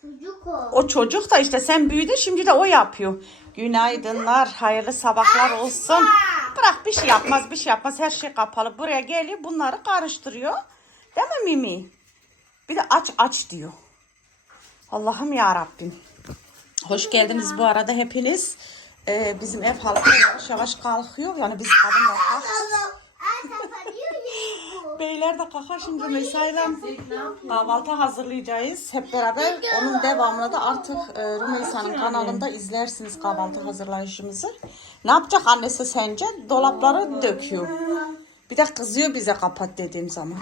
Çocuk o. O çocuk da işte sen büyüdün şimdi de o yapıyor. Günaydınlar, hayırlı sabahlar olsun. Bırak bir şey yapmaz, bir şey yapmaz. Her şey kapalı. Buraya geliyor, bunları karıştırıyor. Değil mi Mimi? Bir de aç aç diyor. Allah'ım ya Rabbim. Hoş geldiniz bu arada hepiniz. Ee, bizim ev halkı yavaş yavaş kalkıyor. Yani biz kadınlar kalk. Ay kapanıyor ya bu. Beyler de kalkar şimdi Rümeysa'yla kahvaltı hazırlayacağız. Hep beraber onun devamını da artık e, Rümeysa'nın kanalında izlersiniz kahvaltı hazırlayışımızı. Ne yapacak annesi sence? Dolapları döküyor. Bir de kızıyor bize kapat dediğim zaman.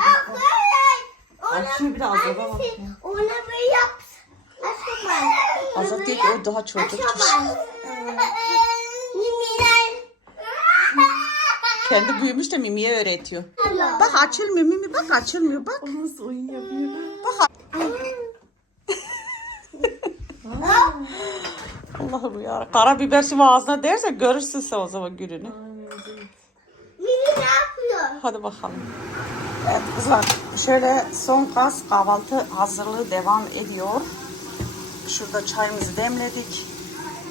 Açıyor bir de Azat'a bak. Ona bir yap. Azat ki o daha çocuktur. Kendi büyümüş de Mimi'ye öğretiyor. Bak açılmıyor Mimi bak açılmıyor bak. Nasıl oyun yapıyor. Bak. Allah'ım ya. Karabiber şimdi ağzına derse görürsün sen o zaman gününü. Mimi ne yapıyor? Hadi bakalım. Evet kızlar şöyle son gaz kahvaltı hazırlığı devam ediyor. Şurada çayımızı demledik.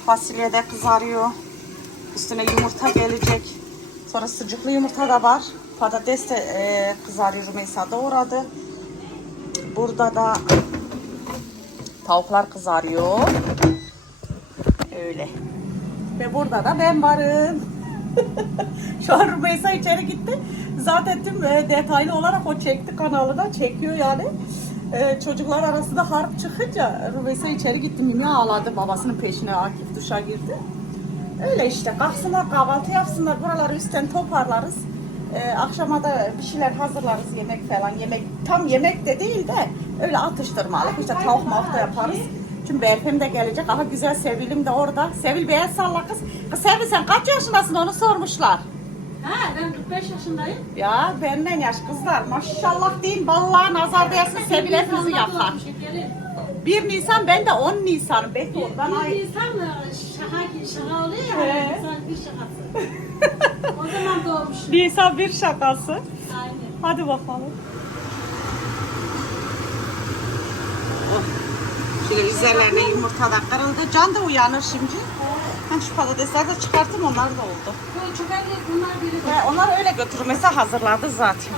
Fasulye de kızarıyor. Üstüne yumurta gelecek. Sonra sucuklu yumurta da var. Patates de e, kızarıyor. Rümeysa doğradı. Burada da tavuklar kızarıyor. Öyle. Ve burada da ben varım. Şu an Rümeysa içeri gitti. Zaten tüm e, detaylı olarak o çekti kanalı da çekiyor yani. E, çocuklar arasında harp çıkınca Rümeysa içeri gitti. Mimi ağladı babasının peşine Akif duşa girdi. Öyle işte kalksınlar kahvaltı yapsınlar buraları üstten toparlarız. E, akşama da bir şeyler hazırlarız yemek falan. Yemek tam yemek de değil de öyle atıştırmalık işte tavuk da yaparız. Çünkü Berfem de gelecek. Aha güzel Sevil'im de orada. Sevil el salla kız. Kız Sevil sen kaç yaşındasın onu sormuşlar. Ha ben 45 yaşındayım. Ya benden yaş kızlar. Maşallah deyin vallahi nazar değersin Sevil hepinizi yakar. Şekerim. 1 Nisan ben de 10 Nisan. Beto ben Bir ay. insan şaka gibi şaka oluyor ya. He. İnsan bir şakası. o zaman doğmuş. Nisan bir şakası. Aynen. Hadi bakalım. Şöyle üzerlerine yumurta da kırıldı. Can da uyanır şimdi. Ben şu patatesleri de çıkarttım onlar da oldu. Bu çökelek bunlar biri. He, onlar öyle götürmesi hazırladı zaten.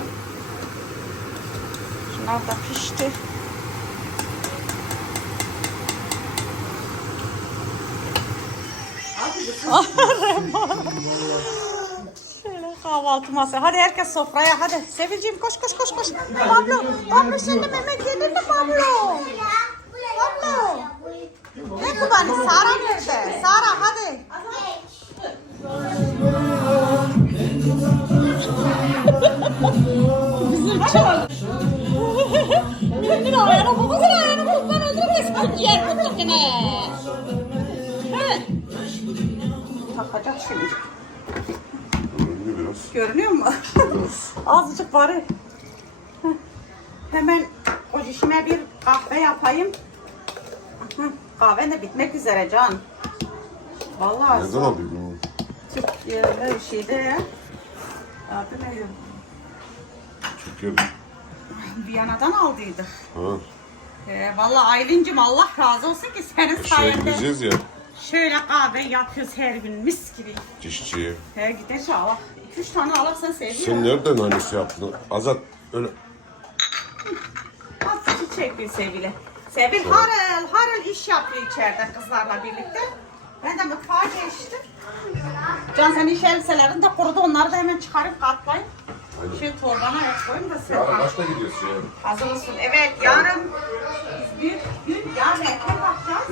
Şunlar da pişti. Şöyle kahvaltı masası. Hadi herkes sofraya hadi. Sevilciğim koş koş koş koş. Pablo, Pablo sen de Mehmet yedin mi Pablo? Pablo. Ne bu bani? Sara nerede? Sara hadi. Milletin ayağına babasının ayağına buluttan öldürürüz. Ciğer mutlakine. Takacak şimdi. Görünüyor biraz. Görünüyor mu? Azıcık bari. Heh. Hemen o işime bir kahve yapayım. Hı, Kahve de bitmek üzere Can. Vallahi Neden alıyorsun? Türkiye'de bir şeyde ya. Adı neydi? Türkiye. Viyana'dan aldıydık. Ha. Ee, vallahi Aylin'cim Allah razı olsun ki senin Aşağı sayende gideceğiz ya. Şöyle kahve yapıyoruz her gün mis gibi. Dişçiye. He gideceğiz Allah. 2-3 tane alırsan seviyorum. Sen nereden aynısı yaptın? Azat öyle Az çiçek bir Sevil. Sevil harıl harıl iş yapıyor içeride kızlarla birlikte. Ben de mutfağa geçtim. Can sen iş elbiselerin de kurudu onları da hemen çıkarıp katlayın. Şey torbana koyayım da sen Yarın kaçta gidiyorsun ya? Hazır mısın? Evet yarın biz büyük gün yarın erken.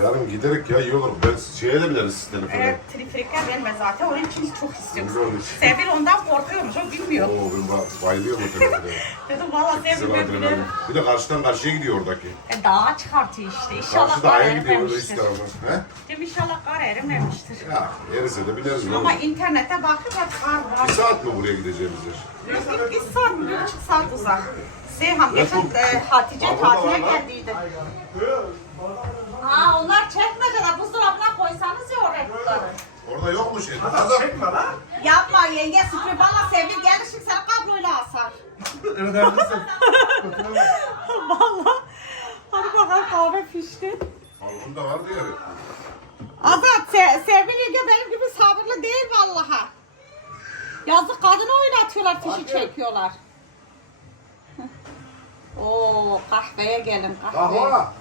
Yarın giderek ya iyi olur. Ben şeye de biliriz telefonu. Evet, trifrikler verme zaten. Onun için çok olmuş. Sevil ondan korkuyormuş, o bilmiyor. Oo ben ba- bayılıyorum o telefona. Dedim valla Sevil ben bilirim. Bir de karşıdan karşıya gidiyor oradaki. E, dağa çıkartıyor işte. İnşallah Karşı kar dağa gidiyor orada erimemiştir. istiyorlar. He? Dedim inşallah kar erimemiştir. Ya erirse de bineriz. ne Ama olur. internete bakınca kar var. Bir saat mi buraya gideceğimiz yer? Bir, bir saat, bir buçuk saat uzak. Seyhan geçen e, Hatice Baba tatile var lan. geldiydi. Aa onlar çekmece de buzdolabına koysanız ya oraya bunları. Orada yok mu şey? Azat. Yapma yenge süpür bana sevgili gelir şimdi seni kabloyla asar. Valla. Hadi bakalım kahve pişti. Şunda var diye. Azat, se sevgili Ege benim gibi sabırlı değil vallaha. Yazık kadını oynatıyorlar, fişi çekiyorlar. Oo, kahveye gelin kahveye. Kahva.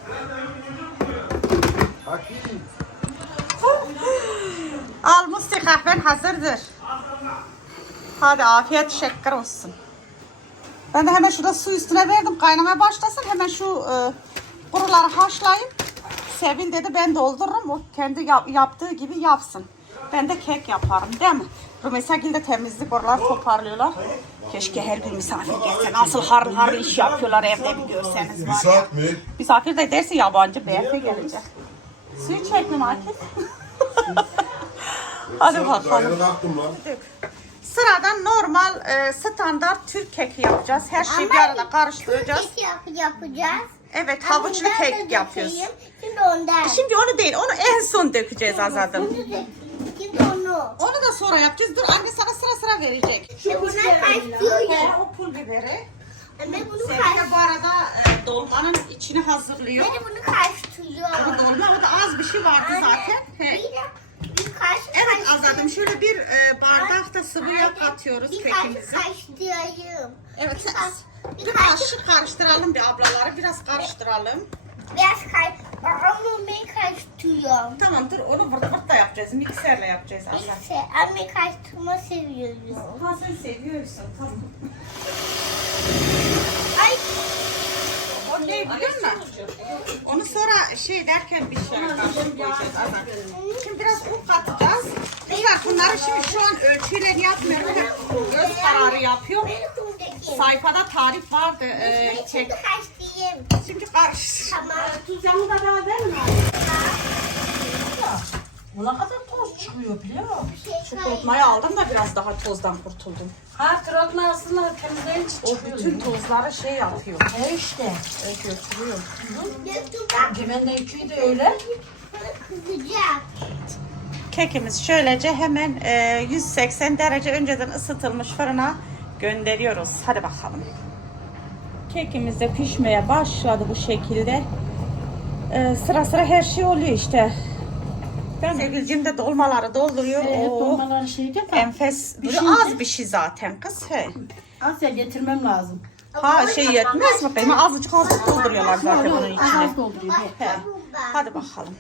Bakayım. Al Musti kahven hazırdır. Hadi afiyet şeker olsun. Ben de hemen şurada su üstüne verdim kaynamaya başlasın. Hemen şu e, kuruları haşlayayım. Sevil dedi ben doldururum. O kendi yap- yaptığı gibi yapsın. Ben de kek yaparım değil mi? Rumeysa Gül de temizlik oralar toparlıyorlar. Keşke her gün misafir gelse. Nasıl harıl harıl iş yapıyorlar evde bir görseniz var ya. Misafir de derse yabancı BF gelecek. Suyu çektim Akif. Hadi bakalım. Sıradan normal e, standart Türk keki yapacağız. Her şeyi bir arada karıştıracağız. Kek yap, yapacağız. Evet havuçlu kek yapıyoruz. Şimdi ondan. Şimdi onu değil onu en son dökeceğiz Azadım. Bunu. Şimdi onu. Da sonra yapacağız. Dur anne sana sıra sıra verecek. Şimdi buna karıştırıyorum. He, o pul biberi. Anne bunu karıştırıyorum. bu arada e, dolmanın içini hazırlıyor. Anne bunu Bu karıştırıyorum. dolma o da az bir şey vardı zaten. He. Bir de bir karşı Evet Azadım şöyle bir e, bardak da sıvı yağ katıyoruz Bir karşı kekimize. karıştırayım. Evet. Bir kaş- Bir kaşık karıştıralım bir ablaları biraz karıştıralım. Biraz kay... Ama ben karıştırıyorum. Tamam dur onu vırt vırt da yapacağız. Mikserle yapacağız Azat. İşte anne karıştırma seviyoruz. Ha sen seviyorsun tamam. Ay O ne biliyor musun? Onu sonra şey derken bir şey karışık koyacağız Azat. Şimdi biraz un katacağız. Kızlar bunları şimdi şu an ölçüyle yapmıyorum. Göz kararı yapıyorum. Sayfada tarif vardı. Ee, çek. şimdi karıştırayım. Şimdi karıştır. Tamam. Tuzağını da beraber mi? Ona kadar toz çıkıyor biliyor musun? Şey Şu kay- kurutmayı aldım da biraz daha tozdan kurtuldum. Her tarafına aslında temizleyin O bütün tozları şey yapıyor. E işte. Evet götürüyor. Döktüm bak. Cemenle içi de öyle. Kızacak. Kekimiz şöylece hemen e, 180 derece önceden ısıtılmış fırına gönderiyoruz. Hadi bakalım. Kekimiz de pişmeye başladı bu şekilde. E, sıra sıra her şey oluyor işte. Ben Sevgilcim de dolmaları dolduruyor. Evet, Oo, dolmaları şeyde de Enfes. Böyle şey az de- bir şey zaten kız. He. Asya getirmem lazım. Ha şey yetmez mi? Benim azıcık azıcık dolduruyorlar zaten bunun içine. Az dolduruyor. He. Hadi bakalım.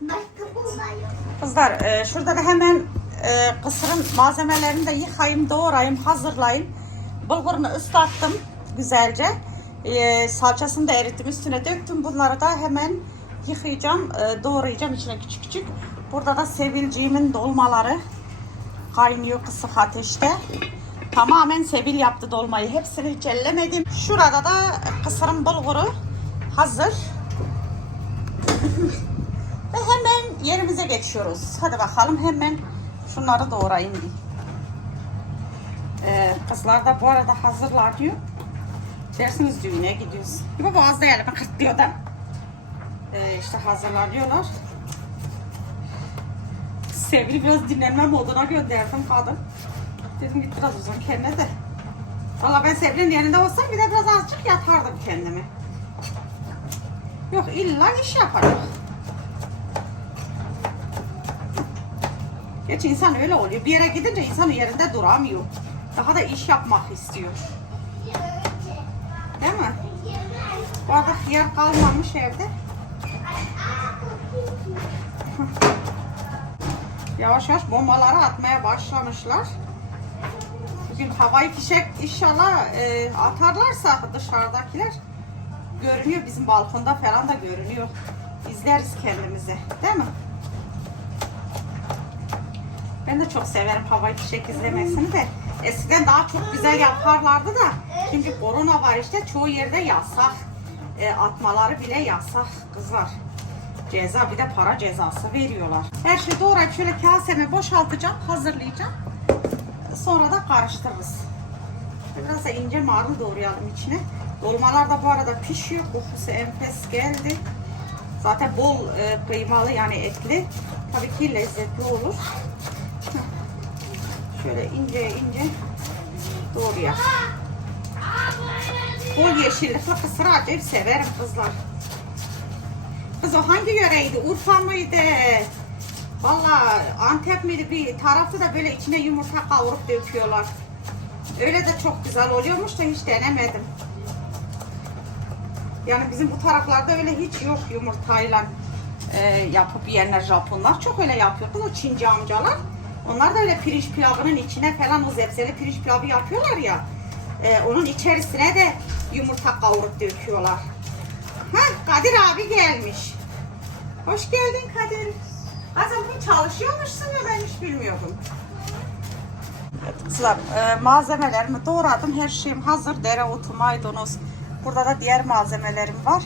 Başka burada yok. Kızlar e, şurada da hemen e, kısırın malzemelerini de yıkayayım, doğrayayım, hazırlayayım. Bulgurunu ıslattım güzelce. E, salçasını da erittim, üstüne döktüm. Bunları da hemen yıkayacağım, e, doğrayacağım içine küçük küçük. Burada da sevilciğimin dolmaları kaynıyor kısık ateşte. Tamamen Sevil yaptı dolmayı. Hepsini hiç. Şurada da kısırın bulguru hazır. Ve hemen yerimize geçiyoruz. Hadi bakalım hemen şunları doğrayayım. Ee, kızlar da bu arada hazırlar diyor. Dersiniz düğüne gidiyoruz. Gibi boğazda yerime kırtlıyor da. Ee, işte hazırlanıyorlar. Sevgili biraz dinlenme moduna gönderdim kadın. Dedim git biraz uzun kendine de. Valla ben Sevgili'nin yerinde olsam bir de biraz azıcık yatardım kendimi. Yok illa iş yapacak. Geç insan öyle oluyor. Bir yere gidince insan yerinde duramıyor. Daha da iş yapmak istiyor. Değil mi? Bu arada yer kalmamış evde. Yavaş yavaş bombaları atmaya başlamışlar. Bugün havai fişek inşallah e, atarlarsa dışarıdakiler görünüyor. Bizim balkonda falan da görünüyor. İzleriz kendimizi. Değil mi? Ben de çok severim havai fişek izlemesini de. Eskiden daha çok güzel yaparlardı da. Şimdi korona var işte çoğu yerde yasak. E, atmaları bile yasak kızlar. Ceza bir de para cezası veriyorlar. Her şeyi doğrayıp şöyle kaseme boşaltacağım, hazırlayacağım. Sonra da karıştırırız. Biraz da ince marul doğrayalım içine. Dolmalar da bu arada pişiyor. Kokusu enfes geldi. Zaten bol e, kıymalı yani etli. Tabii ki lezzetli olur. Şöyle ince ince doğrayalım. Bol yeşillikli kısır acayip severim kızlar. Kız o hangi yöreydi? Urfa mıydı? Valla Antep miydi bir tarafta da böyle içine yumurta kavurup döküyorlar. Öyle de çok güzel oluyormuş da hiç denemedim. Yani bizim bu taraflarda öyle hiç yok yumurtayla e, yapıp yiyenler Japonlar. Çok öyle yapıyor. Kız o Çinci amcalar. Onlar da öyle pirinç pilavının içine falan o zepseli pirinç pilavı yapıyorlar ya. e, onun içerisine de yumurta kavurup döküyorlar. Ha Kadir abi gelmiş. Hoş geldin Kadir. Kızım bu çalışıyormuşsun ya ben hiç bilmiyordum. Evet kızlar e, malzemelerimi doğradım. Her şeyim hazır. Dereotu, maydanoz. Burada da diğer malzemelerim var.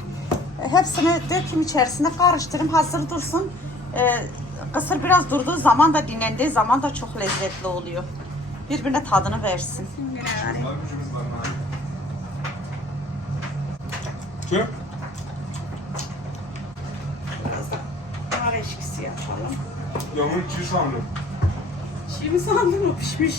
E, hepsini döküm içerisine karıştırayım. Hazır dursun. E, kısır biraz durduğu zaman da dinlendiği zaman da çok lezzetli oluyor. Birbirine tadını versin. Yani. Kim? Biraz da nar eşkisi yapalım. Yağmur çiğ sandım. Şimdi sandım o pişmiş.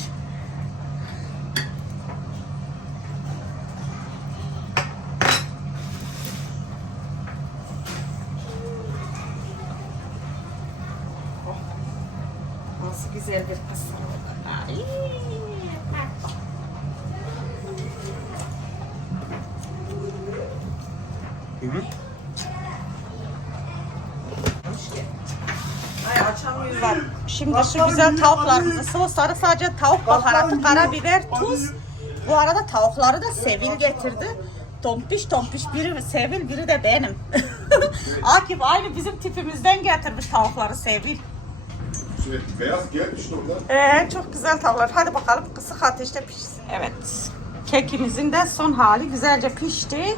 Var. Şimdi şu güzel tavuklarımızı sosları sadece tavuk baharatı, karabiber, tuz. Bu arada tavukları da Sevil getirdi. Tompiş tompiş biri Sevil biri de benim. Akif aynı bizim tipimizden getirmiş tavukları Sevil. Şey, beyaz gelmiş orada. Ee, çok güzel tavuklar. Hadi bakalım kısık ateşte pişsin. Evet. Kekimizin de son hali güzelce pişti.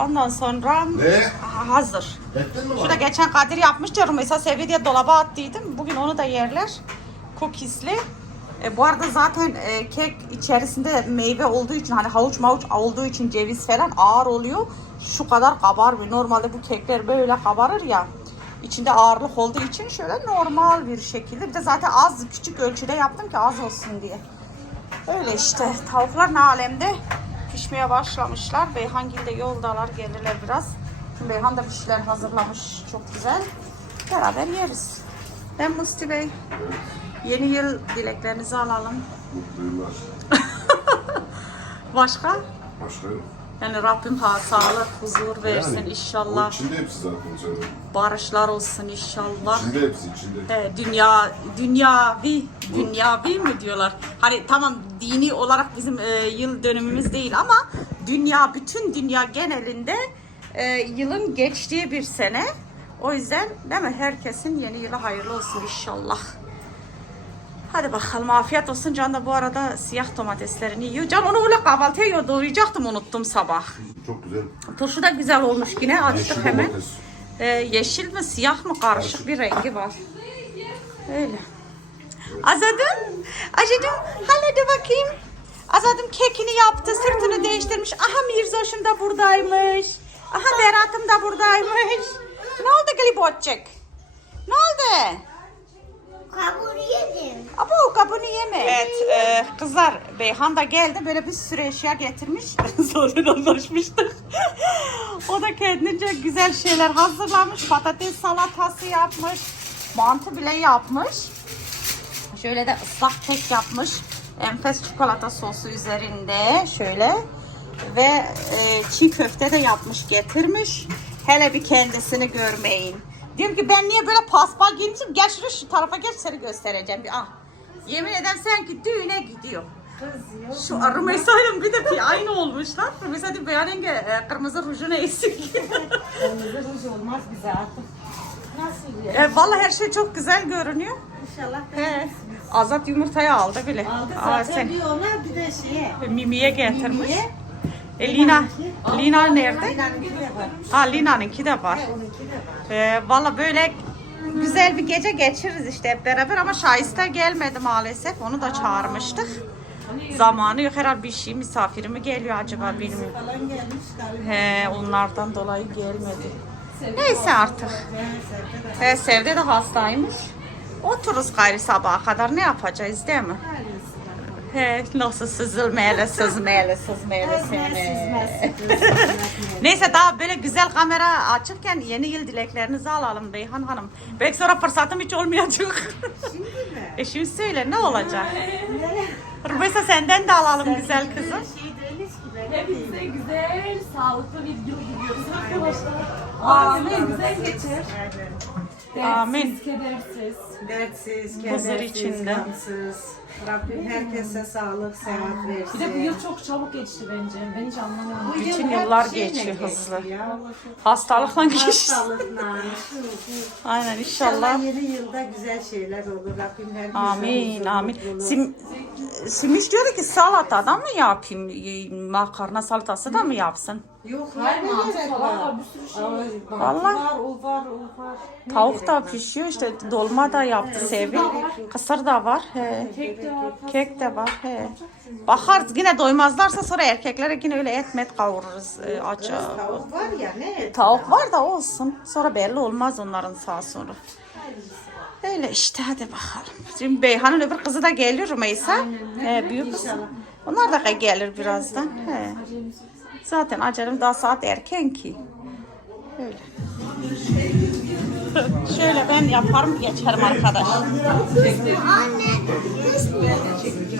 Ondan sonra Ne? hazır. Ettin mi Şu da geçen Kadir yapmıştı. Mesela seviye diye dolaba attıydım. Bugün onu da yerler. Cookiesli. E, bu arada zaten e, kek içerisinde meyve olduğu için hani havuç mavuç olduğu için ceviz falan ağır oluyor. Şu kadar kabarmıyor. Normalde bu kekler böyle kabarır ya. İçinde ağırlık olduğu için şöyle normal bir şekilde. Bir de zaten az küçük ölçüde yaptım ki az olsun diye. Öyle işte. Tavuklar ne alemde pişmeye başlamışlar. Beyhangil de yoldalar gelirler biraz. Beyhan da bir şeyler hazırlamış. Çok güzel. Beraber yeriz. Ben Musti Bey. Yeni yıl dileklerinizi alalım. Mutluyumlar. Başka? Başka? Yani Rabbim ha, sağlık, huzur versin Yani, O inşallah. içinde hepsi zaten canım. Barışlar olsun inşallah. İçinde hepsi içinde. He, dünya dünyavi dünyavi mi diyorlar? Hani tamam dini olarak bizim e, yıl dönümümüz değil ama dünya bütün dünya genelinde e, yılın geçtiği bir sene. O yüzden değil mi? Herkesin yeni yılı hayırlı olsun inşallah. Hadi bakalım afiyet olsun. Can da bu arada siyah domateslerini yiyor. Can onu öyle kahvaltıya. Doğrayacaktım unuttum sabah. Çok güzel. Turşu da güzel olmuş yine. Açtık Yeşil hemen. domates. Ee, yeşil mi siyah mı karışık bir rengi var. Öyle. Azadım. Azadım. Hala de bakayım. Azadım kekini yaptı. Sırtını değiştirmiş. Aha Mirzoş'um da buradaymış. Aha Berat'ım da buradaymış. Ne oldu Glibotçek? Ne oldu? Kabuğunu yedim. Abu kabuğunu yeme. Evet e, kızlar Beyhan da geldi böyle bir sürü eşya getirmiş. Sonra anlaşmıştık. o da kendince güzel şeyler hazırlamış. Patates salatası yapmış. Mantı bile yapmış. Şöyle de ıslak kek yapmış. Enfes çikolata sosu üzerinde şöyle. Ve e, çiğ köfte de yapmış getirmiş. Hele bir kendisini görmeyin. Diyorum ki ben niye böyle paspal giymişim? Gel şuraya şu tarafa geç seni göstereceğim. Bir, ah. Yemin ederim sanki düğüne gidiyor. Şu Rümeysa'yla bir de bir aynı olmuşlar. Rümeysa diyor beyan yenge e, kırmızı rujunu eksik. Kırmızı ruj olmaz bize artık. Nasıl ya? e, vallahi her şey çok güzel görünüyor. İnşallah He. Azat yumurtayı aldı bile. aldı Aa, zaten sen bir ona bir de şeye. Mimi'ye getirmiş. Mimi'ye. E, Lina, Lina nerede? Lina'nın bir de var. Ha Lina'nınki de var. Onunki de var. Ee, Valla böyle güzel bir gece geçiririz işte hep beraber ama Şahiste gelmedi maalesef. Onu da çağırmıştık. Zamanı yok herhalde bir şey misafiri mi geliyor acaba bilmiyorum. Falan gelmiş galiba. He onlardan dolayı gelmedi. Neyse artık. He Sevde de hastaymış. Otururuz gayri sabaha kadar ne yapacağız değil mi? He, nasıl süzülmeyeli, süzmeyeli, süzmeyeli seni. Neyse daha böyle güzel kamera açırken yeni yıl dileklerinizi alalım Beyhan Hanım. Belki sonra fırsatım hiç olmayacak. Şimdi mi? e şimdi söyle ne olacak? Rümeysa senden de alalım güzel kızım. Şey. Hepinize güzel, sağlıklı bir yıl diliyoruz arkadaşlar. Amin. Amin. Güzel geçer. Amin. Dertsiz, kedersiz. Dertsiz, Huzur kedersiz, içinde. gamsız. Rabbim herkese sağlık, seyahat versin. Bir de bu yıl çok çabuk geçti bence. Ben hiç anlamıyorum. Bu Bütün hep yıllar şeyle geçiyor geçti hızlı. ya. Hastalıkla geçti. Hastalıkla. Aynen İnşallah inşallah. yeni yılda güzel şeyler olur. Rabbim herkese Amin amin. Sim, Simiş diyordu ki salata mı yapayım? Makarna salatası da mı yapsın? Yok Hayır, ne mantı gerek falan bir sürü şey var. Vallahi. var, o var, o var. Tavuk da pişiyor işte dolma da yaptı Sevil. Kısır da var. He. Kek de var. Kek de var. He. Bakarız yine doymazlarsa sonra erkeklere yine öyle et met kavururuz e, aç. Tavuk var ya ne? Tavuk var da olsun. Sonra belli olmaz onların sağ sonra. Öyle işte hadi bakalım. Şimdi Beyhan'ın öbür kızı da geliyor Rümeysa. He, büyük kız. Onlar da gelir birazdan. He. Zaten acelem daha saat erken ki. Öyle. Şöyle ben yaparım geçerim arkadaş. Anne.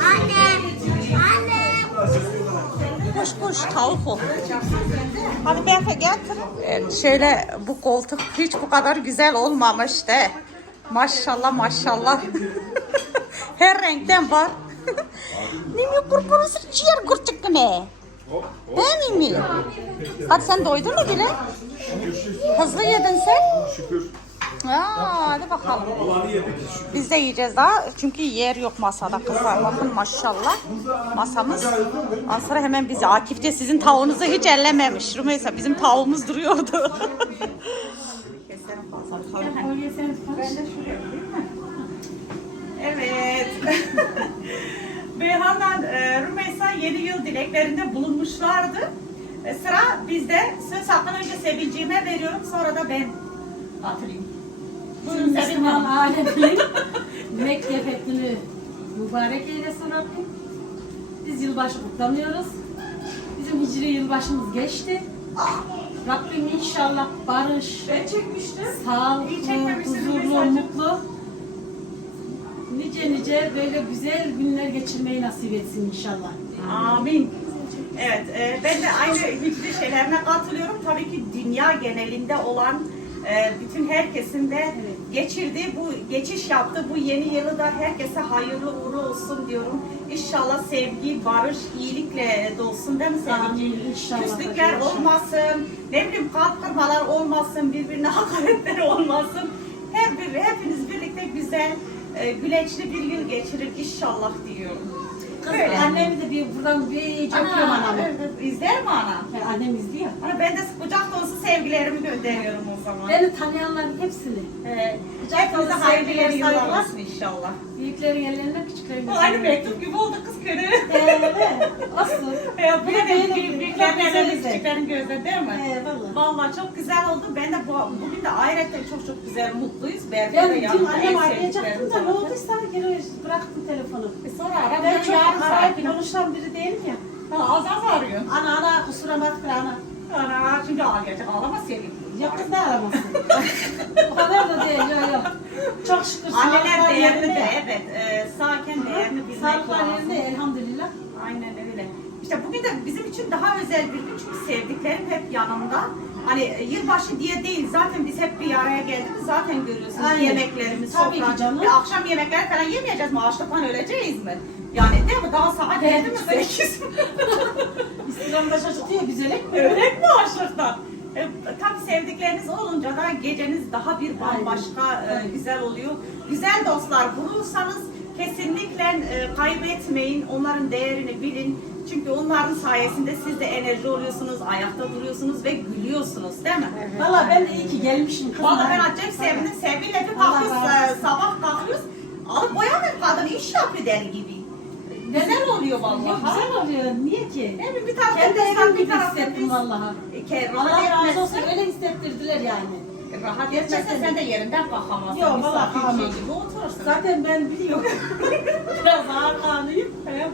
Anne. Anne. Kuş kuş tavuk o. Hadi Berfe getir. Evet, şöyle bu koltuk hiç bu kadar güzel olmamış de. Maşallah maşallah. Her renkten var. ne mi kurbanı ciğer kurtuk ne? Değil mi? Hadi sen doydun mu bile? Hızlı yedin sen. Şükür. Aa, hadi bakalım. Biz de yiyeceğiz daha çünkü yer yok masada kızlar. Bakın maşallah masamız. Ondan sonra hemen bizi Akif de sizin tavuğunuzu hiç ellememiş. Rümeysa bizim tavuğumuz duruyordu. Evet. Beyhan'la e, Rümeysa yeni yıl dileklerinde bulunmuşlardı. E, sıra bizde. Söz hakkını önce Sevilciğime veriyorum sonra da ben atayım. Buyurun Sevil Müslüman Hanım. aleminin Mekke fethini mübarek eylesin Rabbim. Biz yılbaşı kutlamıyoruz. Bizim hicri yılbaşımız geçti. Rabbim inşallah barış, Ben çekmiştim. İyi sağlıklı, çekmemişsiniz huzurlu, mesajı. mutlu. Nice nice böyle güzel günler geçirmeyi nasip etsin inşallah. Amin. Evet, e, ben de aynı hicri şeylerine katılıyorum. Tabii ki dünya genelinde olan e, bütün herkesin de geçirdiği bu geçiş yaptı. Bu yeni yılı da herkese hayırlı uğurlu olsun diyorum. İnşallah sevgi, barış, iyilikle dolsun değil mi sevgi? İnşallah. Küslükler olmasın, ne bileyim kalp kırmalar olmasın, birbirine hakaretler olmasın. Her bir, hepiniz birlikte güzel, güleçli bir yıl geçirir inşallah diyorum. Böyle. annemi de bir buradan bir çok öpüyorum Ana, anamı. evet, izler mi ana? Yani Annem izliyor. Ana ben de kucak dolusu sevgilerimi gönderiyorum o zaman. Beni tanıyanların hepsini. Ee, hepinize hayırlı yıllar olsun inşallah. Büyüklerin ellerinden küçüklerin Bu aynı mektup gibi oldu kız körü. Evet. Olsun. Ya bu da benim benim- büyük büyüklerin güzel. küçüklerin gözde değil mi? Ee, vallahi. Vallahi çok güzel oldu. Ben de bu, bugün de ayrıca çok çok güzel mutluyuz. Berke Ben de dün yanımda annem en arayacaktım da ne sevdiklerim olduysa geri bıraktım telefonu. E sonra ara Ben çok arayıp konuşan biri değilim ya. Ha, az az arıyor. Ana ana kusura bakma ana. Ana şimdi ağlayacak. Ağlama seveyim. Yakında aramasın. o kadar da değil yok yok. Çok şükür Anneler sağlıklar değerli de yerinde. evet. E, sağken değerini bilmek Sağlıklar lazım. yerinde elhamdülillah. Aynen öyle. İşte bugün de bizim için daha özel bir gün çünkü sevdiklerim hep yanımda. Hani yılbaşı diye değil zaten biz hep bir araya geldik zaten görüyorsunuz Aynen. yemeklerimiz, Tabii sofra. ki canım. E, akşam yemekleri falan yemeyeceğiz mi? Açlıktan öleceğiz mi? Yani değil mi? Daha saat Evet. yedi mi? Sekiz mi? İslam'da şaşırtıyor güzellik mi? Öyle mi açlıktan? E, tabii sevdikleriniz olunca da geceniz daha bir bambaşka e, güzel oluyor. Güzel dostlar bulursanız kesinlikle e, kaybetmeyin. Onların değerini bilin. Çünkü onların sayesinde siz de enerji oluyorsunuz, ayakta duruyorsunuz ve gülüyorsunuz değil mi? Valla ben de iyi ki gelmişim. Vallahi ben acayip sevindim. Sevinle bir kalkıyoruz, e, sabah kalkıyoruz. Alıp boyamıyor kadın iş yapıyor deli gibi. Neler oluyor vallahi? Yok, güzel oluyor. Niye ki? Ne bileyim bir taraftan Kendi evim bir gibi taraftan hissettim vallahi. E, Allah rahat razı etmesin. olsun öyle hissettirdiler yani. Rahat etmezsen sen de yerinden kalkamazsın. Yok, gibi oturursun. Zaten ben biliyorum. Biraz ağır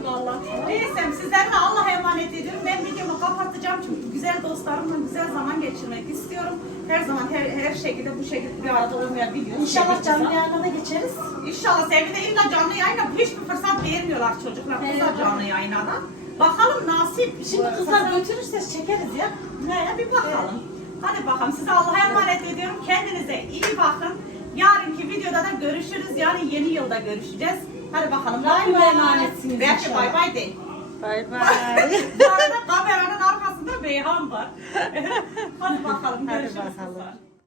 kanıyım. Eyvallah. Neyse sizlerle Allah'a emanet ediyorum. Ben videomu kapatacağım çünkü güzel dostlarımla güzel zaman geçirmek istiyorum. Her zaman her, her şekilde bu şekilde bir arada olmayabiliyoruz. İnşallah canlı yayına da geçeriz. İnşallah sevgili illa canlı yayına hiçbir fırsat vermiyorlar çocuklar. Kızlar Evet. canlı yayına da. Bakalım nasip. Şimdi kızlar götürürse çekeriz ya. Ne bir bakalım. Hadi bakalım size Allah'a emanet ediyorum. Kendinize iyi bakın. Yarınki videoda da görüşürüz. Yani yeni yılda görüşeceğiz. Hadi bakalım. Bay Rabbime bay. emanetsiniz Belki inşallah. bay bay değil. Bay bay. Bu arada kameranın arkasında Beyhan var. Hadi bakalım. Hadi Görüşürüz. bakalım. kızlar.